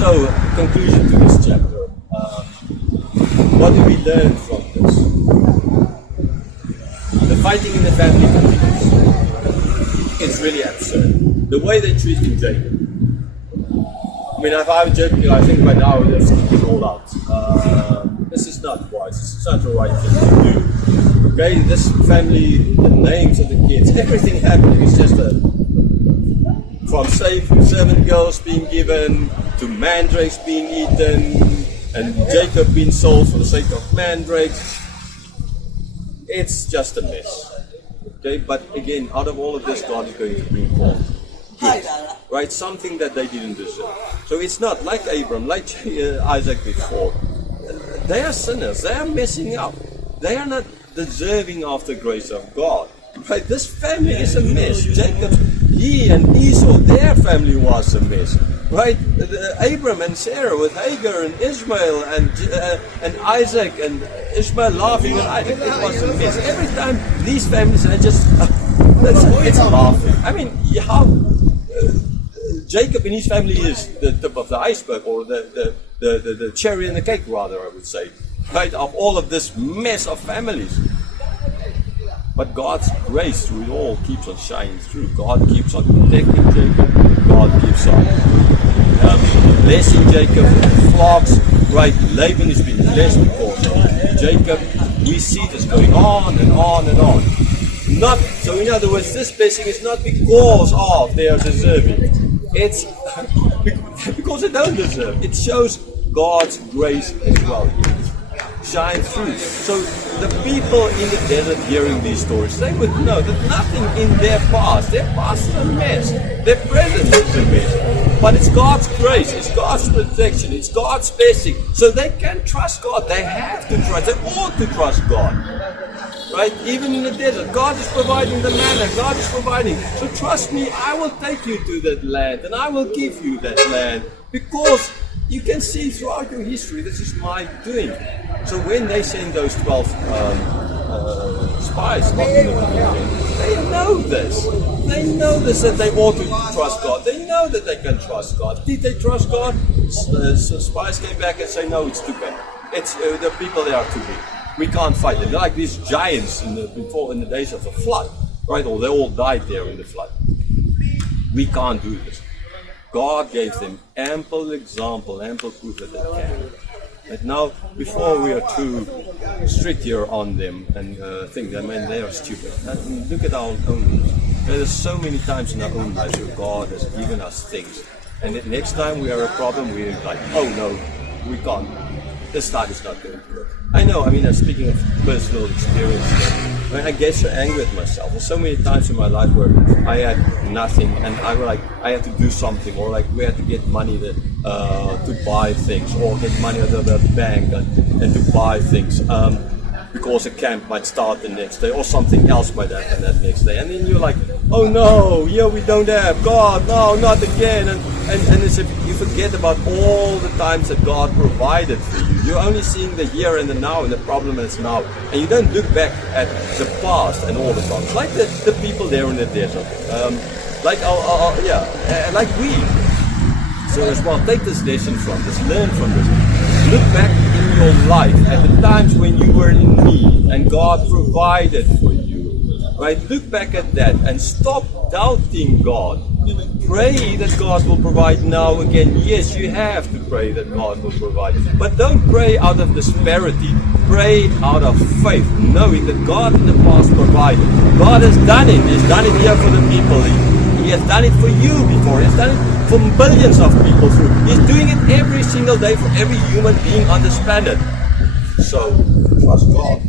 So, conclusion to this chapter. What do we learn from this? The fighting in the family continues. It's really absurd. The way they treated Jacob. I mean, if I was joking, I think by now they're sneaking all out. This is not wise. This is not the right thing to do. Okay, this family, the names of the kids, everything happening is just from servant girls being given to mandrakes being eaten, and Jacob being sold for the sake of mandrakes. It's just a mess. Okay, but again, out of all of this, God is going to bring forth good, right? Something that they didn't deserve. So it's not like Abram, like Isaac before. They are sinners. They are messing up. They are not deserving of the grace of God. Right? This family is a mess. Jacob, he and Esau, their family was a mess. Right? Abram and Sarah with Hagar and Ishmael and Isaac and Ishmael laughing and Isaac, it was a mess. Every time these families are just, it's laughing. I mean, how Jacob and his family is the tip of the iceberg, or the cherry in the cake, rather, I would say. Right? Of all of this mess of families. But God's grace through it all keeps on shining through. God keeps on protecting Jacob. God keeps on blessing Jacob with flocks. Right, Laban has been blessed because of Jacob. We see this going on and on and on. Not so. In other words, this blessing is not because of they are deserving. It's because they don't deserve. It shows God's grace as well. Shine through. So the people in the desert hearing these stories, they would know that nothing in their past is a mess, their present is a mess. But it's God's grace, it's God's protection, it's God's blessing. So they can trust God. They have to trust, they ought to trust God. Right? Even in the desert, God is providing the manna, God is providing. So trust me, I will take you to that land and I will give you that land, because you can see throughout your history, this is my doing. So when they send those 12 spies, they know this. They know this, that they ought to trust God. They know that they can trust God. Did they trust God? So spies came back and say, no, it's too bad. It's the people there are too big. We can't fight them. They're like these giants in the days of the flood, right? Or they all died there in the flood. We can't do this. God gave them ample example, ample proof that they can. But now, before we are too strict here on them and think that, man, they are stupid. Look at our own lives. There are so many times in our own lives where God has given us things. And the next time we have a problem, we're like, oh no, we can't. This time is not going to work. I know, I mean, I'm speaking of personal experience. I get so angry at myself. There's so many times in my life where I had nothing and I had to do something, or like we had to get money to buy things, or get money out of the bank and to buy things. Because a camp might start the next day, or something else might happen that next day, and then you're like, oh no, yeah, we don't have God, no, not again, and it's you forget about all the times that God provided for you. You're only seeing the here and the now, and the problem is now, and you don't look back at the past and all the problems, like the people there in the desert, like we. So as well, take this lesson from this, learn from this. Look back in your life at the times when you were in need and God provided for you. Right? Look back at that and stop doubting God. Pray that God will provide now again. Yes, you have to pray that God will provide. But don't pray out of disparity. Pray out of faith, knowing that God in the past provided. God has done it. He's done it here for the people. He has done it for you before. He has done it for billions of people through. He's doing it every single day for every human being on this planet. So, trust God.